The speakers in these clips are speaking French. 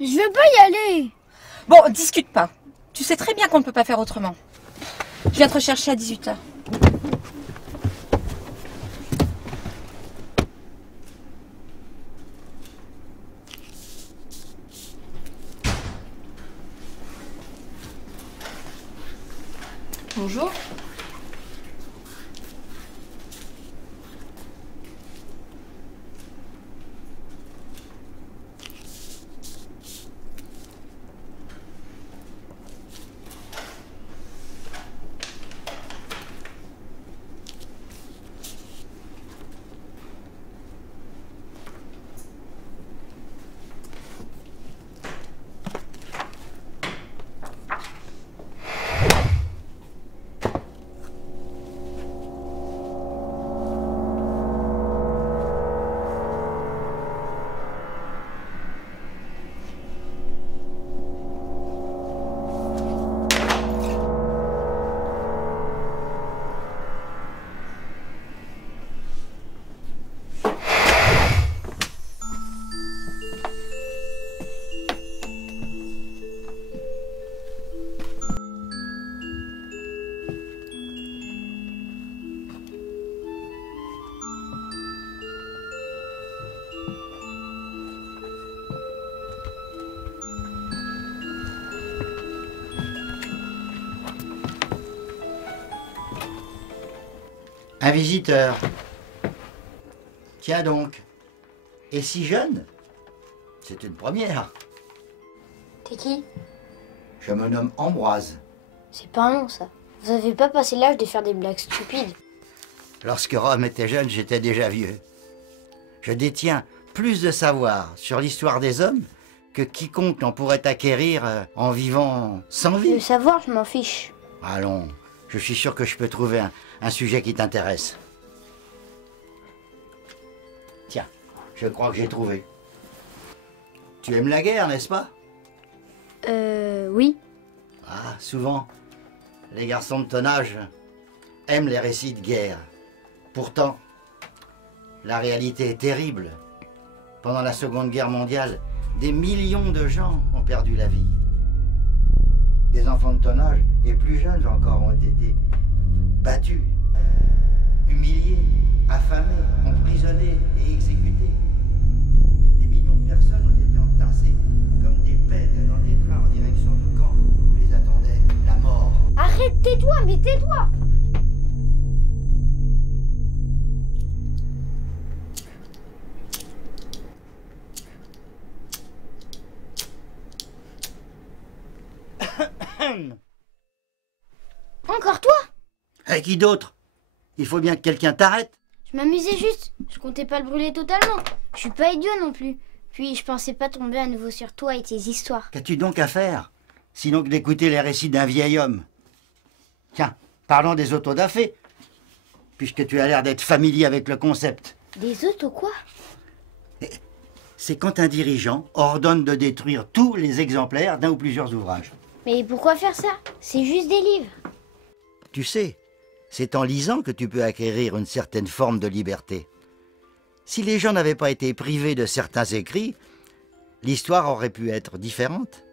Je veux pas y aller. Bon, discute pas. Tu sais très bien qu'on ne peut pas faire autrement. Je viens te rechercher à 18 h. Bonjour. Un visiteur. Tiens donc. Et si jeune? C'est une première. T'es qui? Je me nomme Ambroise. C'est pas un nom, ça. Vous avez pas passé l'âge de faire des blagues stupides. Lorsque Rome était jeune, j'étais déjà vieux. Je détiens plus de savoir sur l'histoire des hommes que quiconque n'en pourrait acquérir en vivant sans Le vie. savoir, je m'en fiche. Allons, je suis sûr que je peux trouver un sujet qui t'intéresse. Tiens, je crois que j'ai trouvé. Tu aimes la guerre, n'est-ce pas? Oui. Ah, souvent, les garçons de ton âge aiment les récits de guerre. Pourtant, la réalité est terrible. Pendant la Seconde Guerre mondiale, des millions de gens ont perdu la vie. Des enfants de ton âge, et plus jeunes encore, ont été battus, humiliés, affamés, emprisonnés et exécutés. Des millions de personnes ont été entassées comme des bêtes dans des trains en direction du camp où les attendait la mort. Arrête, tais-toi, mais tais-toi! Encore toi? Et qui d'autre? Il faut bien que quelqu'un t'arrête. Je m'amusais juste. Je comptais pas le brûler totalement. Je suis pas idiot non plus. Puis je pensais pas tomber à nouveau sur toi et tes histoires. Qu'as-tu donc à faire, sinon que d'écouter les récits d'un vieil homme? Tiens, parlons des autodafés, puisque tu as l'air d'être familier avec le concept. Des autos quoi? C'est quand un dirigeant ordonne de détruire tous les exemplaires d'un ou plusieurs ouvrages. Mais pourquoi faire ça? C'est juste des livres. Tu sais, c'est en lisant que tu peux acquérir une certaine forme de liberté. Si les gens n'avaient pas été privés de certains écrits, l'histoire aurait pu être différente.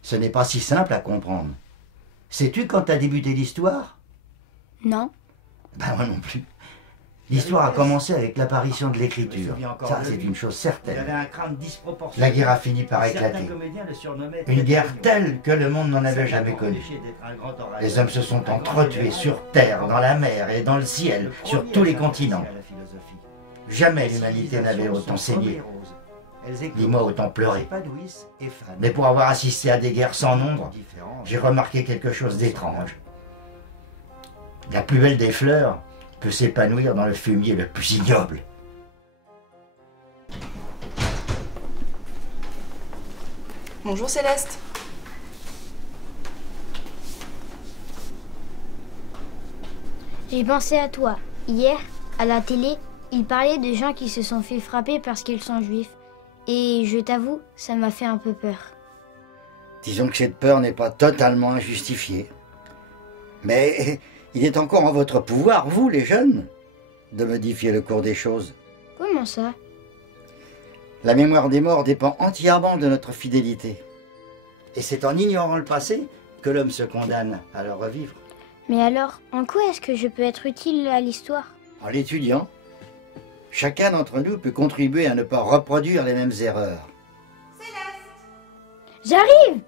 Ce n'est pas si simple à comprendre. Sais-tu quand tu as débuté l'histoire? Non. Ben moi non plus. L'histoire a commencé avec l'apparition de l'écriture. Ça, c'est une chose certaine. La guerre a fini par éclater. Une guerre telle que le monde n'en avait jamais connue. Les hommes se sont entretués sur terre, dans la mer et dans le ciel, sur tous les continents. Jamais l'humanité n'avait autant saigné, ni moi autant pleuré. Mais pour avoir assisté à des guerres sans nombre, j'ai remarqué quelque chose d'étrange. La plus belle des fleurs peut s'épanouir dans le fumier le plus ignoble. Bonjour Céleste. J'ai pensé à toi. Hier, à la télé, ils parlaient de gens qui se sont fait frapper parce qu'ils sont juifs. Et je t'avoue, ça m'a fait un peu peur. Disons que cette peur n'est pas totalement injustifiée. Mais il est encore en votre pouvoir, vous les jeunes, de modifier le cours des choses. Comment ça? La mémoire des morts dépend entièrement de notre fidélité. Et c'est en ignorant le passé que l'homme se condamne à le revivre. Mais alors, en quoi est-ce que je peux être utile à l'histoire? En l'étudiant, chacun d'entre nous peut contribuer à ne pas reproduire les mêmes erreurs. J'arrive!